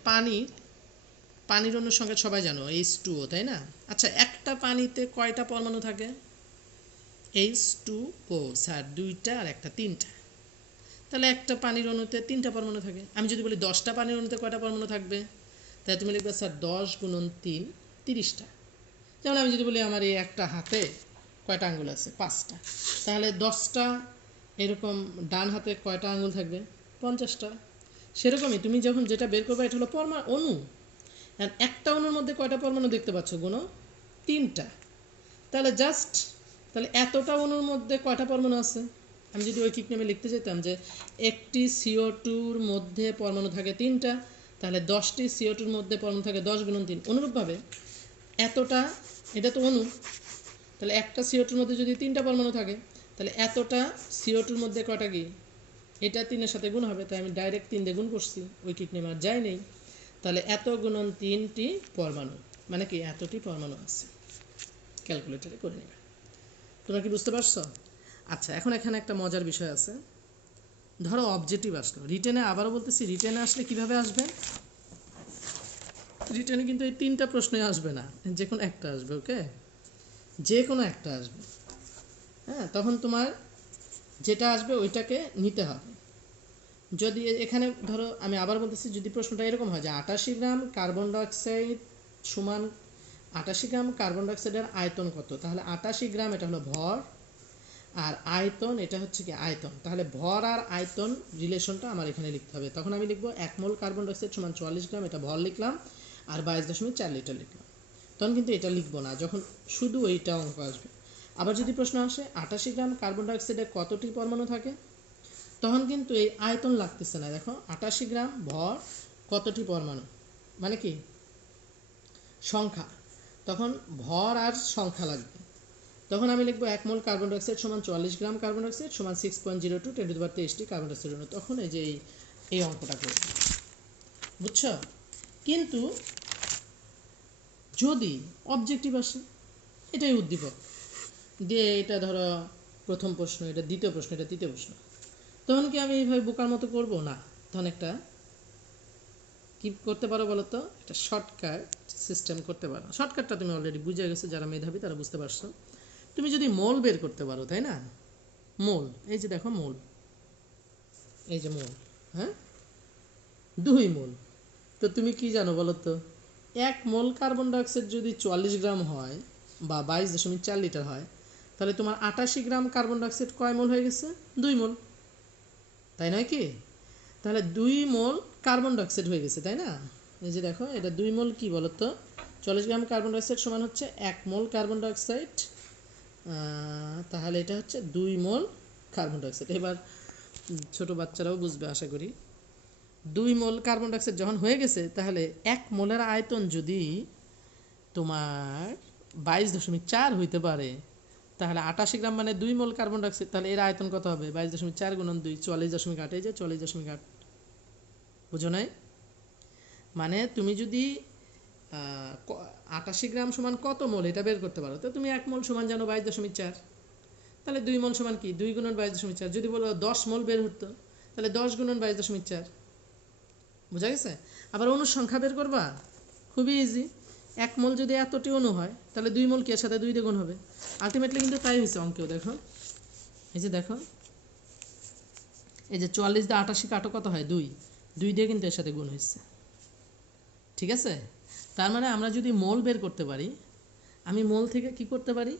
পানির অণুর সঙ্গে সবাই জানো H2O, তাই না? আচ্ছা একটা পানিতে কয়টা পরমাণু থাকে? H2O স্যার দুইটা আর একটা তিনটা, তাহলে একটা পানির অণুতে তিনটা পরমাণু থাকে। আমি যদি বলি 10টা পানির অণুতে কয়টা পরমাণু থাকবে? তাহলে তুমি লিখবে স্যার 10 গুণন 3 30টা। যেমন আমি যদি বলি আমার এই একটা হাতে কয়টা আঙ্গুল আছে? 5টা, তাহলে 10টা এরকম ডান হাতে কয়টা আঙ্গুল থাকবে? 50টা। সেরকমই তুমি যখন যেটা বের করবে এটা হলো অণু, আর একটা অণুর মধ্যে কয়টা পরমাণু দেখতে পাচ্ছ? গুণো 3টা। তাহলে তাহলে এতটা অণুর মধ্যে কয়টা পরমাণু আছে? আমি যদি ঐকিক নিয়মে লিখতে যেতাম যে একটি CO2-র মধ্যে পরমাণু থাকে 3টা, তাহলে 10টি CO2-র মধ্যে পরমাণু থাকে 10 গুণন 3। অনুরূপভাবে এতটা, এটা তো অণু, তাহলে একটা CO2-র মধ্যে যদি 3টা পরমাণু থাকে তাহলে এতটা CO2-র মধ্যে কয়টা কি? এটা 3-এর সাথে গুণ হবে, তাই আমি ডাইরেক্ট 3 দিয়ে গুণ করছি, ঐকিক নিয়ম আর যাই নেই। তাহলে এত গুণন 3টি পরমাণু, মানে কি এতটি পরমাণু আছে। ক্যালকুলেটরে করে নেবে। তোমরা কি বুঝতে পারছো? আচ্ছা এখন এখানে একটা মজার বিষয় আছে। ধরো অবজেক্টিভ আসলো, রিটেনে আবারও বলতেছি রিটেনে আসলে কিভাবে আসবে? রিটেনে কিন্তু এই 3টা প্রশ্নই আসবে না, যে কোনো একটা আসবে। ওকে, যে কোনো একটা আসবে। হ্যাঁ, তখন তোমার যেটা আসবে ওইটাকে নিতে হবে। যদি এখানে ধরো আমি আবার বলতেছি, যদি প্রশ্নটা এরকম হয় যে 88 গ্রাম কার্বন ডাইঅক্সাইড সমান 88 গ্রাম কার্বন ডাইঅক্সাইডের আয়তন কত, তাহলে 88 গ্রাম এটা হলো ভর, আর আয়তন এটা হচ্ছে কি আয়তন। তাহলে ভর আর আয়তন রিলেশনটা আমার এখানে লিখতে হবে। তখন আমি লিখবো 1 মোল কার্বন ডাইঅক্সাইড সমান 44 গ্রাম, এটা ভর লিখলাম, আর 22.4 লিটার লিখলাম। তখন কিন্তু এটা লিখবো না, যখন শুধু এইটা অঙ্ক আসবে। আবার যদি প্রশ্ন আসে 88 গ্রাম কার্বন ডাইঅক্সাইডে কতটি পরমাণু থাকে, তখন কিন্তু এই আয়তন লাগতেছে না। দেখো 88 গ্রাম ভর কতটি পরমাণু, মানে কি সংখ্যা, তখন ভর আর সংখ্যা লাগবে। তখন আমি লিখবো 1 মোল কার্বন ডাইঅক্সাইড সমান 44 গ্রাম কার্বন ডাইঅক্সাইড সমান 6.02 10^23 কার্বন ডাইঅক্সাইড অণু। তখন এই যে এই অঙ্কটা করব, বুঝছো? কিন্তু যদি অবজেক্টিভ আসে, এটাই উদ্দীপক দিয়ে, এটা ধরো প্রথম প্রশ্ন, এটা দ্বিতীয় প্রশ্ন, এটা তৃতীয় প্রশ্ন, তখন কি আমি এইভাবে বোকার মতো করব না, তখন একটা কি করতে পারো বলো তো, একটা শর্টকাট সিস্টেম করতে পারো। শর্টকাটটা তুমি অলরেডি বুঝে গেছো, যারা মেধাবী তারা বুঝতে পারছো। তুমি যদি মোল বের করতে পারো, তাই না, মোল, এই যে দেখো মোল, এই যে মোল, হ্যাঁ 2 মোল। তো তুমি কি জানো বলো তো, 1 মোল কার্বন ডাইঅক্সাইড যদি 44 গ্রাম হয় বা 22.4 লিটার হয়, তাহলে তোমার 88 গ্রাম কার্বন ডাইঅক্সাইড কয় মোল হয়ে গেছে? 2 মোল, তাই নয় কি? তাহলে 2 মোল কার্বন ডাইঅক্সাইড হয়ে গেছে, তাই না? এই যে দেখো, এটা 2 মোল কি বলো তো, 40 গ্রাম কার্বন ডাইঅক্সাইড সমান হচ্ছে 1 মোল কার্বন ডাইঅক্সাইড, তাহলে এটা হচ্ছে 2 মোল কার্বন ডাইঅক্সাইড। এবার ছোট বাচ্চারাও বুঝবে আশা করি। 2 মোল কার্বন ডাইঅক্সাইড যখন হয়ে গেছে, তাহলে 1 মোলের আয়তন যদি তোমার 22.4 হইতে পারে, তাহলে 88 গ্রাম মানে 2 মোল কার্বন ডাইঅক্সাইড, তাহলে এর আয়তন কত হবে? 22.4 গুণন 2, 44.8, এই যে 44.8, বুঝো নাই? মানে তুমি যদি 88 গ্রাম সমান কত মোল এটা বের করতে পারো, তো তুমি 1 মোল সমান জানো 22.4, তাহলে 2 মোল সমান কি 2 গুণন 22.4। যদি বলো 10 মোল বের হতো, তাহলে 10 গুণন 22.4, বোঝা গেছে? আবার অণুর সংখ্যা বের করবা, খুবই ইজি। 1 মোল যদি এতটি অণু হয়, তাহলে 2 মোল কি এর সাথে 2 দিয়ে গুণ হবে। আলটিমেটলি কিন্তু তাই হয়েছে অঙ্কেও, দেখো এই যে দেখো, এই যে 44 দিয়ে 88 কাটো কত হয়? 2, 2 দিয়ে কিন্তু এর সাথে গুণ হয়েছে, ঠিক আছে? তার মানে আমরা যদি মোল বের করতে পারি, আমি মোল থেকে কি করতে পারি,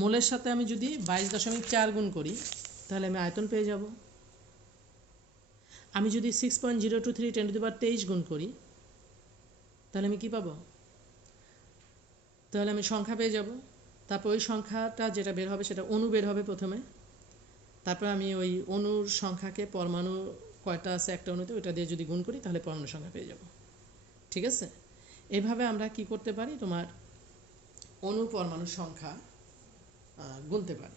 মোলের সাথে আমি যদি 22.4 গুণ করি, তাহলে আমি আয়তন পেয়ে যাব। আমি যদি 6.023 × 10⁻23 গুণ করি, তাহলে আমি কি পাবো? তাহলে আমি সংখ্যা পেয়ে যাব। তারপর ওই সংখ্যাটা যেটা বের হবে সেটা অণু বের হবে প্রথমে, তারপর আমি ওই অণুর সংখ্যাকে পরমাণু কয়টা আছে একটা অণুতে ওইটা দিয়ে যদি গুণ করি, তাহলে পরমাণু সংখ্যা পেয়ে যাব, ঠিক আছে? এইভাবে আমরা কি করতে পারি, তোমার অণু পরমাণুর সংখ্যা গুনতে পারি।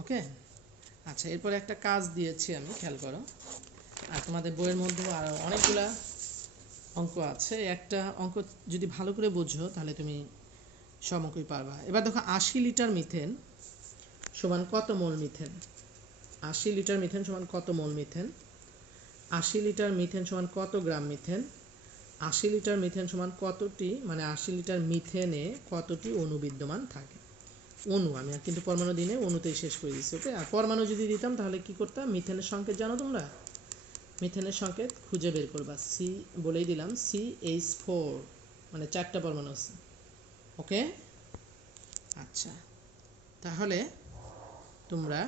ওকে, আচ্ছা, এরপরে একটা কাজ দিয়েছি আমি, খেয়াল করো। আর তোমাদের বইয়ের মধ্যেও আরও অনেকগুলা অঙ্ক আছে, একটা অঙ্ক যদি ভালো করে বোঝো তাহলে তুমি সব অঙ্কই পারবা। এবার দেখো, 80 লিটার মিথেন সমান কত মোল মিথেন? 80 লিটার মিথেন সমান কত মোল মিথেন? 80 লিটার মিথেন সমান কত গ্রাম মিথেন? 80 লিটার মিথেন সমান কতটি, মানে 80 লিটার মিথেনে কতটি অণু বিদ্যমান থাকে? অণু, আমি কিন্তু পরমাণু দিনে অণুতেই শেষ করে দিচ্ছি। ওকে, আর পরমাণু যদি দিতাম তাহলে কি করতাম? মিথেনের সংকেত জানো তোমরা? মিথেনের সংকেত খুঁজে বের করবা, সি বলেই দিলাম, CH4, মানে 4টা পরমাণু আছে। ওকে, আচ্ছা, তাহলে তোমরা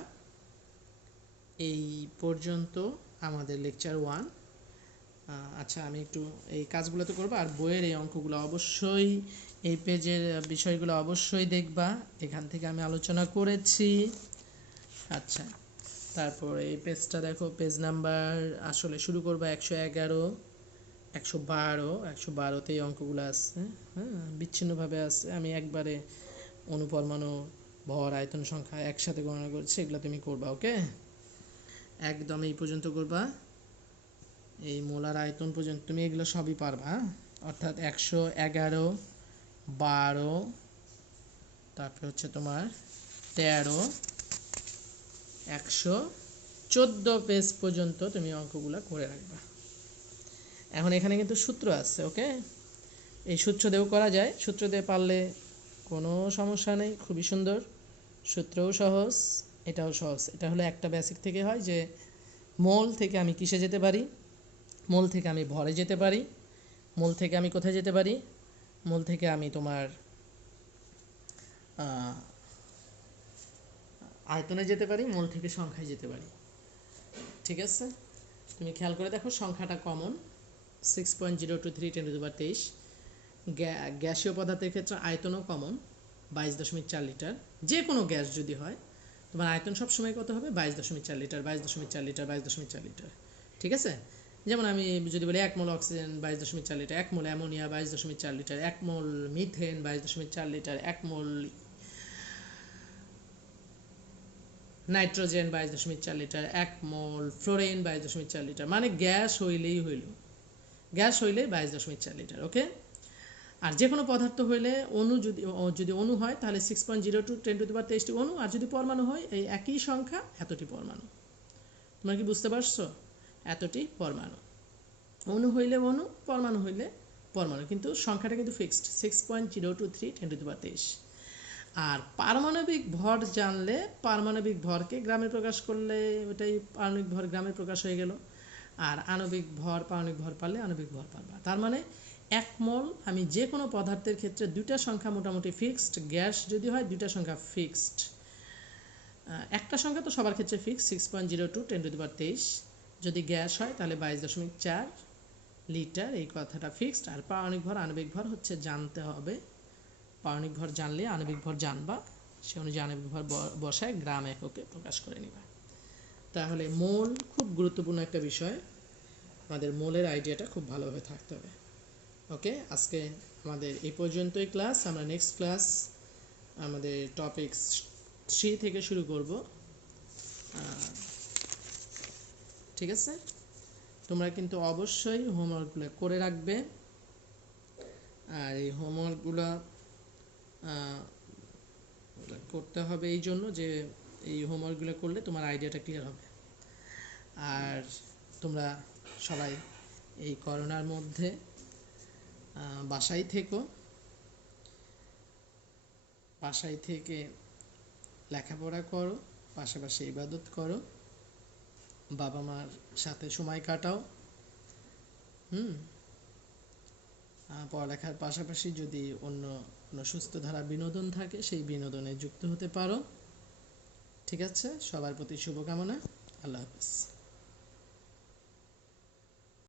এই পর্যন্ত আমাদের লেকচার 1। আচ্ছা, আমি একটু এই কাজগুলো তো করবো, আর বইয়ের এই অঙ্কগুলো অবশ্যই, এই পেজের বিষয়গুলো অবশ্যই দেখবা, এখান থেকে আমি আলোচনা করেছি। আচ্ছা, তারপর এই পেজটা দেখো, পেজ নাম্বার আসলে শুরু করবা 111, 112, 112তে এই অঙ্কগুলো আছে, হ্যাঁ, বিচ্ছিন্নভাবে আছে। আমি একবারে অণুপরমাণু ভর আয়তন সংখ্যা একসাথে গণনা করছি, এগুলো তুমি করবা। ওকে, একদম এই পর্যন্ত করবা, এই মোলার আয়তন পর্যন্ত তুমি এগুলো সবই পারবা, অর্থাৎ 111, 12, তারপর হচ্ছে তোমার 13, 114 পেজ পর্যন্ত তুমি অঙ্কগুলো করে রাখবা। এখন এখানে কিন্তু সূত্র আছে, ওকে, এই সূত্র দিয়েও করা যায়, সূত্র দিয়ে পারলে কোনো সমস্যা নেই, খুবই সুন্দর, সূত্রও সহজ, এটাও সহজ। এটা হলো একটা বেসিক থেকে হয় যে মোল থেকে আমি কিসে যেতে পারি, মোল থেকে আমি ভরে যেতে পারি, মোল থেকে আমি কোথায় যেতে পারি, মোল থেকে আমি তোমার আয়তনে যেতে পারি, মোল থেকে সংখ্যায় যেতে পারি, ঠিক আছে? তুমি খেয়াল করে দেখো, সংখ্যাটা কমন, 6.023 × 10⁻23। গ্যাসীয় পদার্থের ক্ষেত্রে আয়তনও কমন, 22.4 লিটার। যে কোনো গ্যাস যদি হয়, তোমার আয়তন সবসময় কত হবে? 22.4 লিটার, 22.4 লিটার, 22.4 লিটার, ঠিক আছে? যেমন আমি যদি বলি 1 mole oxygen 22.4 litre, 1 mole ammonia 22.4 litre, 1 mole methane 22.4 litre, 1 mole nitrogen 22.4 litre, 1 mole fluorine 22.4 litre, মানে গ্যাস হইলেই হইল, গ্যাস হইলে 22.4 লিটার। ওকে, আর যে কোনো পদার্থ হইলে অণু যদি অণু হয় তাহলে 6.02 10⁻23টি অণু, আর যদি পরমাণু হয় এই একই সংখ্যা এতটি পরমাণু। তোমরা কি বুঝতে পারছো? এতটি পরমাণু। অণু হইলে অণু, পরমাণু হইলে পরমাণু, কিন্তু সংখ্যাটা কিন্তু ফিক্সড 6.023 10⁻23। আর পারমাণবিক ভর জানলে পারমাণবিক ভরকে গ্রামে প্রকাশ করলে ওটাই পারমাণবিক ভর গ্রামে প্রকাশ হয়ে গেল। আর আণবিক ভর পারমাণবিক ভর পারলে আণবিক ভর পারবা। তার মানে 1 মোল, আমি যে কোনো পদার্থের ক্ষেত্রে দুইটা সংখ্যা মোটামুটি ফিক্সড, গ্যাস যদি হয় দুইটা সংখ্যা ফিক্সড, একটা সংখ্যা তো সবার ক্ষেত্রে ফিক্সড 6.02 10⁻23, যদি গ্যাস হয় তাহলে 22.4 লিটার, এই কথাটা ফিক্সড। আর পারমাণবিক ভর আণবিক ভর হচ্ছে জানতে হবে, পারমাণবিক ভর জানলে আণবিক ভর জানবা, সে অনুযায়ী আণবিক ভর বসায় গ্রাম এককে প্রকাশ করে নিবা। তাহলে মোল খুব গুরুত্বপূর্ণ একটা বিষয়, আমাদের মোলের আইডিয়াটা খুব ভালোভাবে থাকতে হবে। ওকে, আজকে আমাদের এই পর্যন্তই ক্লাস। আমরা নেক্সট ক্লাস আমাদের টপিক 3 থেকে শুরু করব। ঠিক আছে, তোমরা কিন্তু অবশ্যই হোমওয়ার্কগুলো করে রাখবে। আর এই হোমওয়ার্কগুলো করতে হবে এই জন্য যে এই হোমওয়ার্কগুলো করলে তোমার আইডিয়াটা ক্লিয়ার হবে। আর তোমরা সবাই এই করোনার মধ্যে বাসায় থেকো, বাসায় থেকে লেখাপড়া করো, পাশাপাশি ইবাদত করো, বাবা মার সাথে সময় কাটাও। পড়ালেখার পাশাপাশি যদি অন্য কোনো সুস্থ ধারা বিনোদন থাকে সেই বিনোদনে যুক্ত হতে পারো। ঠিক আছে, সবার প্রতি শুভকামনা। আল্লাহ হাফেজ।